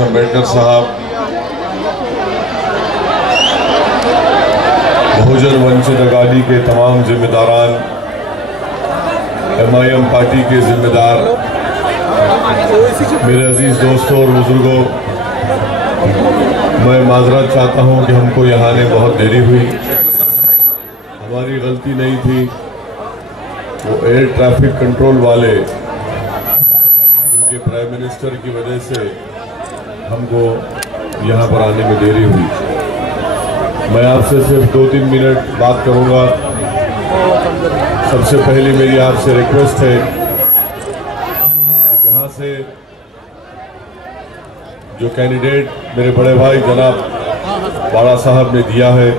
प्रकाश अम्बेडकर साहब, बहुजन वंचित अकाली के तमाम जिम्मेदारान, MIM पार्टी के जिम्मेदार, मेरे अजीज़ दोस्तों और बुजुर्गों, मैं माजरत चाहता हूं कि हमको यहाँ आने बहुत देरी हुई। हमारी गलती नहीं थी, वो एयर ट्रैफिक कंट्रोल वाले उनके प्राइम मिनिस्टर की वजह से हमको यहाँ पर आने में देरी हुई। मैं आपसे सिर्फ 2-3 मिनट बात करूँगा। सबसे पहली मेरी आपसे रिक्वेस्ट है कि यहाँ से जो कैंडिडेट मेरे बड़े भाई जनाब बाड़ा साहब ने दिया है,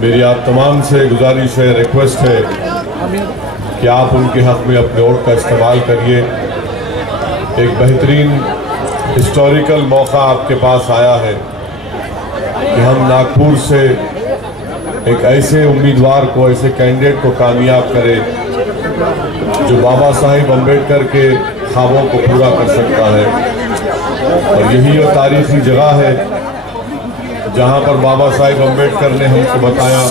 मेरी आप तमाम से गुजारिश है, रिक्वेस्ट है कि आप उनके हक में अपने वोट का इस्तेमाल करिए। एक बेहतरीन हिस्टोरिकल मौका आपके पास आया है कि हम नागपुर से एक ऐसे उम्मीदवार को, ऐसे कैंडिडेट को कामयाब करें जो बाबा साहिब अम्बेडकर के ख्वाबों को पूरा कर सकता है। और यही वो तारीखी जगह है जहां पर बाबा साहिब अम्बेडकर ने हमको बताया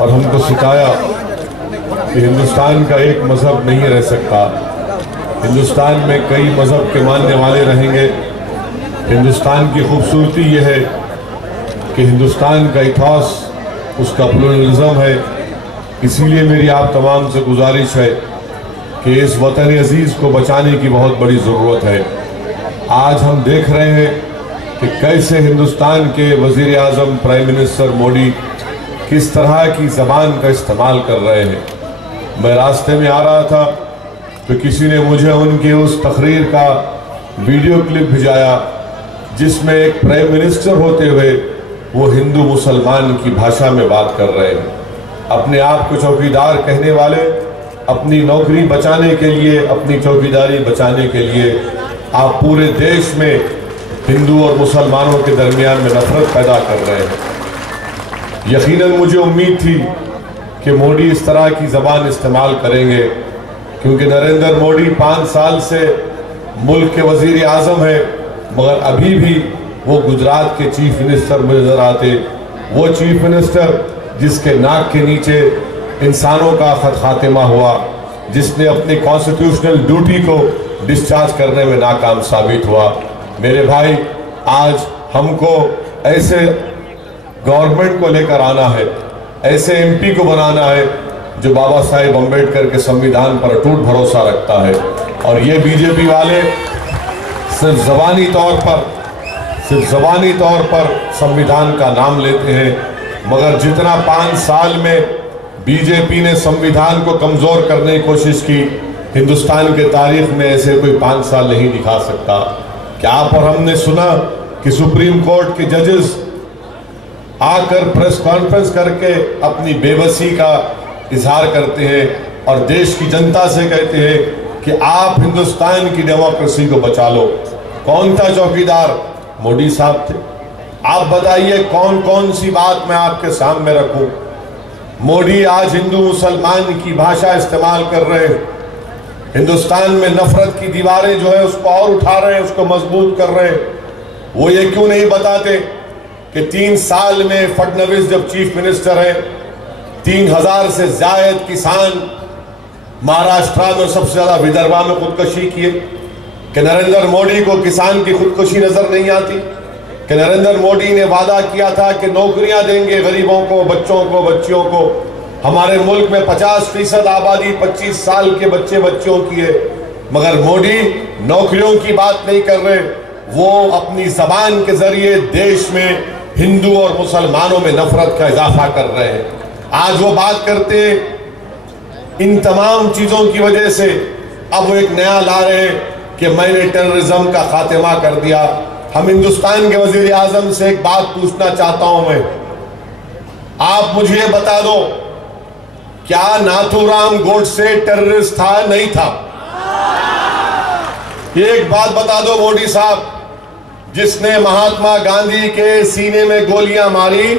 और हमको सिखाया कि हिंदुस्तान का एक मज़हब नहीं रह सकता, हिंदुस्तान में कई मज़हब के मानने वाले रहेंगे। हिंदुस्तान की खूबसूरती यह है कि हिंदुस्तान का इतिहास, उसका प्लुरलिज्म है। इसीलिए मेरी आप तमाम से गुजारिश है कि इस वतन अजीज़ को बचाने की बहुत बड़ी ज़रूरत है। आज हम देख रहे हैं कि कैसे हिंदुस्तान के वज़ीर आज़म प्राइम मिनिस्टर मोदी किस तरह की ज़बान का इस्तेमाल कर रहे हैं। मैं रास्ते में आ रहा था तो किसी ने मुझे उनकी उस तकरीर का वीडियो क्लिप भिजाया जिसमें एक प्राइम मिनिस्टर होते हुए वो हिंदू मुसलमान की भाषा में बात कर रहे हैं। अपने आप को चौकीदार कहने वाले अपनी नौकरी बचाने के लिए, अपनी चौकीदारी बचाने के लिए आप पूरे देश में हिंदू और मुसलमानों के दरमियान में नफरत पैदा कर रहे हैं। यकीनन मुझे उम्मीद थी कि मोदी इस तरह की ज़बान इस्तेमाल करेंगे, क्योंकि नरेंद्र मोदी 5 साल से मुल्क के वज़ीर आज़म है, मगर अभी भी वो गुजरात के चीफ मिनिस्टर नजर आते। वो चीफ मिनिस्टर जिसके नाक के नीचे इंसानों का खात्मा हुआ, जिसने अपनी कॉन्स्टिट्यूशनल ड्यूटी को डिस्चार्ज करने में नाकाम साबित हुआ। मेरे भाई, आज हमको ऐसे गवर्नमेंट को लेकर आना है, ऐसे MP को बनाना है जो बाबा साहिब अम्बेडकर के संविधान पर अटूट भरोसा रखता है। और ये बीजेपी वाले सिर्फ ज़बानी तौर पर संविधान का नाम लेते हैं, मगर जितना 5 साल में बीजेपी ने संविधान को कमज़ोर करने की कोशिश की, हिंदुस्तान के तारीख में ऐसे कोई 5 साल नहीं दिखा सकता। क्या पर हमने सुना कि सुप्रीम कोर्ट के जजेस आकर प्रेस कॉन्फ्रेंस करके अपनी बेबसी का इजहार करते हैं और देश की जनता से कहते हैं कि आप हिंदुस्तान की डेमोक्रेसी को बचा लो। कौन था चौकीदार? मोदी साहब थे। आप बताइए कौन कौन सी बात मैं आपके सामने रखूं? मोदी आज हिंदू मुसलमान की भाषा इस्तेमाल कर रहे हैं, हिंदुस्तान में नफरत की दीवारें जो है उसको और उठा रहे हैं, उसको मजबूत कर रहे हैं। वो ये क्यों नहीं बताते कि 3 साल में फडणवीस जब चीफ मिनिस्टर है, 3000 से ज्यादा किसान महाराष्ट्र में, सबसे ज्यादा विदर्भा में खुदकुशी किए। कि नरेंद्र मोदी को किसान की खुदकुशी नजर नहीं आती? कि नरेंद्र मोदी ने वादा किया था कि नौकरियां देंगे गरीबों को, बच्चों को, बच्चियों को। हमारे मुल्क में 50% आबादी 25 साल के बच्चों की है, मगर मोदी नौकरियों की बात नहीं कर रहे। वो अपनी जबान के जरिए देश में हिंदू और मुसलमानों में नफरत का इजाफा कर रहे हैं। आज वो बात करते हैं इन तमाम चीजों की वजह से। अब वो एक नया ला रहे हैं कि मैंने टेररिज्म का खात्मा कर दिया। हम हिंदुस्तान के वजीर आजम से एक बात पूछना चाहता हूं मैं, आप मुझे बता दो, क्या नाथूराम गोडसे टेररिस्ट था? नहीं था। एक बात बता दो मोदी साहब, जिसने महात्मा गांधी के सीने में गोलियां मारी,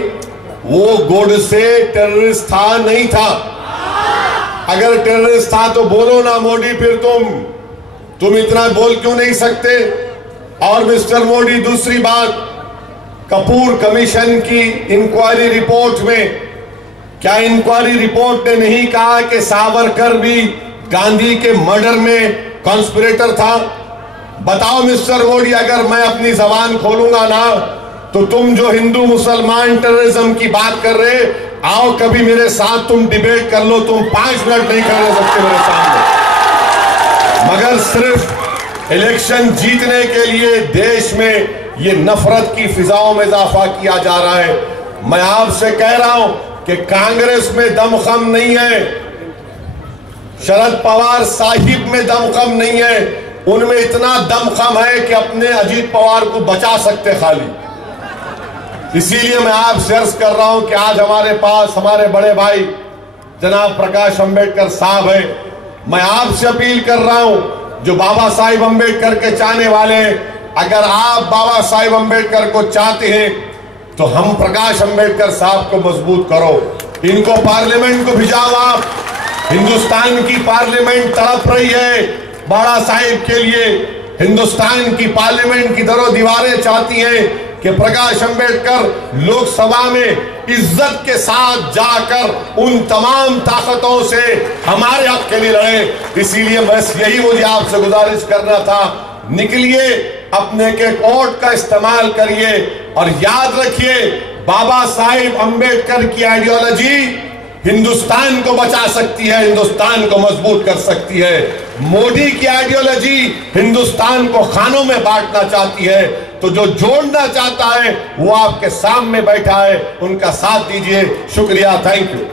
वो गोडसे टेररिस्ट था? नहीं था। अगर टेररिस्ट था तो बोलो ना मोदी, फिर तुम इतना बोल क्यों नहीं सकते? और मिस्टर मोदी, दूसरी बात, कपूर कमीशन की इंक्वायरी रिपोर्ट में, क्या इंक्वायरी रिपोर्ट ने नहीं कहा कि सावरकर भी गांधी के मर्डर में कॉन्स्पिरेटर था? बताओ मिस्टर मोदी, अगर मैं अपनी जबान खोलूंगा ना तो तुम जो हिंदू मुसलमान टेररिज्म की बात कर रहे, आओ कभी मेरे साथ तुम डिबेट कर लो, तुम 5 मिनट नहीं कर सकते मेरे सामने। मगर सिर्फ इलेक्शन जीतने के लिए देश में ये नफरत की फिजाओं में इजाफा किया जा रहा है। मैं आपसे कह रहा हूं कि कांग्रेस में दमखम नहीं है, शरद पवार साहिब में दमखम नहीं है, उनमें इतना दमखम है कि अपने अजीत पवार को बचा सकते खाली। इसीलिए मैं आपसे अर्ज कर रहा हूं कि आज हमारे पास हमारे बड़े भाई जनाब प्रकाश अंबेडकर साहब है। मैं आपसे अपील कर रहा हूं, जो बाबा साहिब अंबेडकर के चाहने वाले हैं, अगर आप बाबा साहिब अंबेडकर को चाहते हैं तो हम प्रकाश अंबेडकर साहब को मजबूत करो, इनको पार्लियामेंट को भिजाओ। आप, हिंदुस्तान की पार्लियामेंट तड़प रही है बाबा साहिब के लिए, हिंदुस्तान की पार्लियामेंट की दरो दीवारें चाहती हैं कि प्रकाश अंबेडकर लोकसभा में इज्जत के साथ जाकर उन तमाम ताकतों से हमारे हक के लिए लड़े। इसीलिए बस यही मुझे आपसे गुजारिश करना था, निकलिए, अपने के वोट का इस्तेमाल करिए और याद रखिए, बाबा साहिब अंबेडकर की आइडियोलॉजी हिंदुस्तान को बचा सकती है, हिंदुस्तान को मजबूत कर सकती है। मोदी की आइडियोलॉजी हिंदुस्तान को खानों में बांटना चाहती है, तो जो जोड़ना चाहता है वो आपके सामने बैठा है, उनका साथ दीजिए। शुक्रिया, थैंक यू।